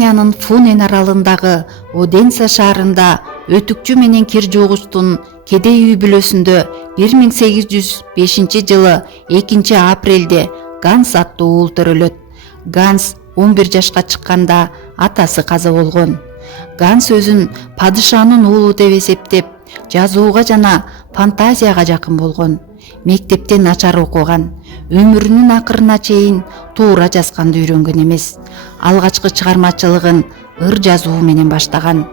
Даниянын Фунен аралындагы Оденса шаарында өтүкчү менен кир жуугучтун кедей үй бүлөсүндө 1805 жылы 2 апрелде Ганс аттуу уул төрөлөт. Ганс 11 жашка чыкканда атасы каза болгон. Ганс өзүн падышанын уулу деп эсептеп, жазууга жана фантазияга жакын болгон. Мектепте начар окуган, өмүрүнүн акырына чейин туура жазганды үйрөнгөн эмес. Алгачкы чыгармачылыгын ыр жазуу менен баштаган.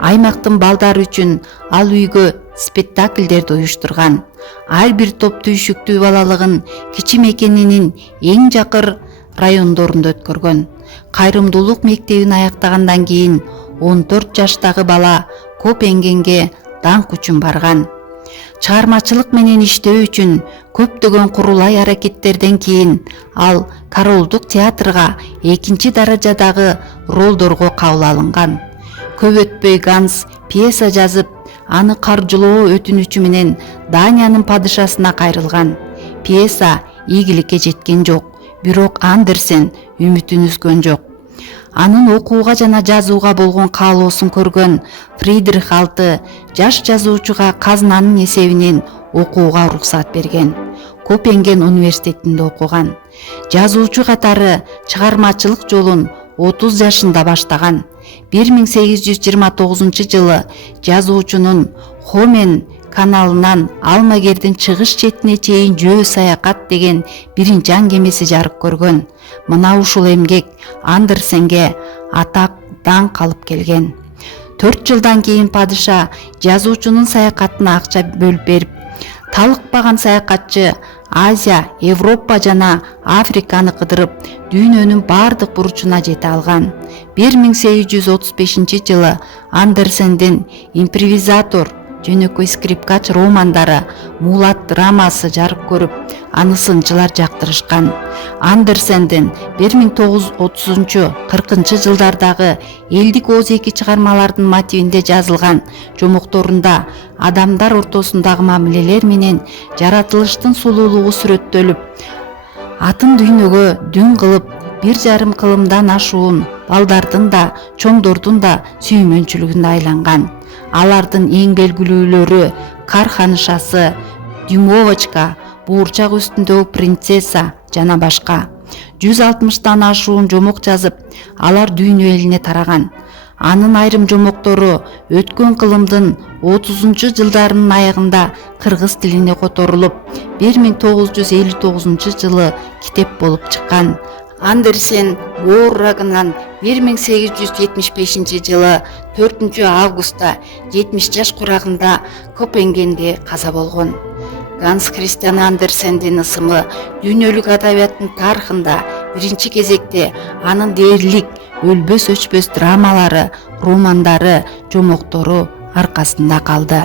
Аймактын балдары үчүн ал үйгө спектакльдерди уюштурган. Ар бир топ түйшүктүү балалыгын кичи мекенинин эң жакыр райондорунда өткөргөн. Кайрымдуулук мектебин аяктагандан кийин 14 жаштагы бала Копенгенге даңк үчүн барган. Чыгармачылык менен иштөө үчүн көптөгөн курулай аракеттерден кийин ал королдук театрга 2 даражадагы ролдорго кабыл алынган. Көп өтпөй Ганс пьеса жазып, аны каржылоо өтүнүчү менен Даниянын падышасына кайрылган. Пьеса ийгиликке жеткен жок, бирок Андерсен үмүтүн үзгөн жок. Анын окууга жана жазууга болгон каалоосун көргөн Фридрих VI жаш жазуучуга казынанын эсебинен окууга уруксат берген. Копенген университетинде окуган. Жазуучу катары чыгармачылык жолун 30 жашында баштаган. 1829 жылы жазуучунун Хомен каналынан Алмагердин чыгыш четине чейин жөө саякат деген биринчи аңгемеси жарык көргөн. Мына ушул эмгек Андерсенге атак даңк алып келген. 4 жылдан кийин падыша жазуучунун саякатына акча бөлүп берип, талыкпаган саякатчы Азия, Европа жана Африканы кыдырып, дүйнөнүн бардык бурчуна жете алган. 1835 жылы Андерсендин импровизатор, жөнөкөй скрипкач романдары Мулат драмасы жарык көрүп, аны сынчылар жактырышкан. Андерсендин 1930-40 жылдардагы элдик ооз эки чыгармалардын мотивинде жазылган жомокторунда адамдар ортосундагы мамилелер менен жаратылыштын сулуулугу сүрөттөлүп, атын дүйнөгө дүң кылып, 1,5 кылымдан ашуун балдардын да, чоңдордун да сүймөнчүлүгүнө айланган. Алардын эң белгилүүлөрү Кар ханышасы, Дюймовочка, Буурчак үстүндөгү принцесса жана башка. 160тан ашуун жомок жазып, алар дүйнө элине тараган. Анын айрым жомоктору өткөн кылымдын 30 жылдарынын аягында кыргыз тилине которулуп, 1959 жылы китеп болуп чыккан. Андерсен боорурагынан 1875 жылы 4 августта 70 жаш курагында Копенгенде каза болгон. Ганс Христиан Андерсендин ысымы дүйнөлүк адабияттын тарыхында биринчи кезекте анын дээрлик, өлбөс өчпөс драмалары, романдары, жомоктору аркасында калды.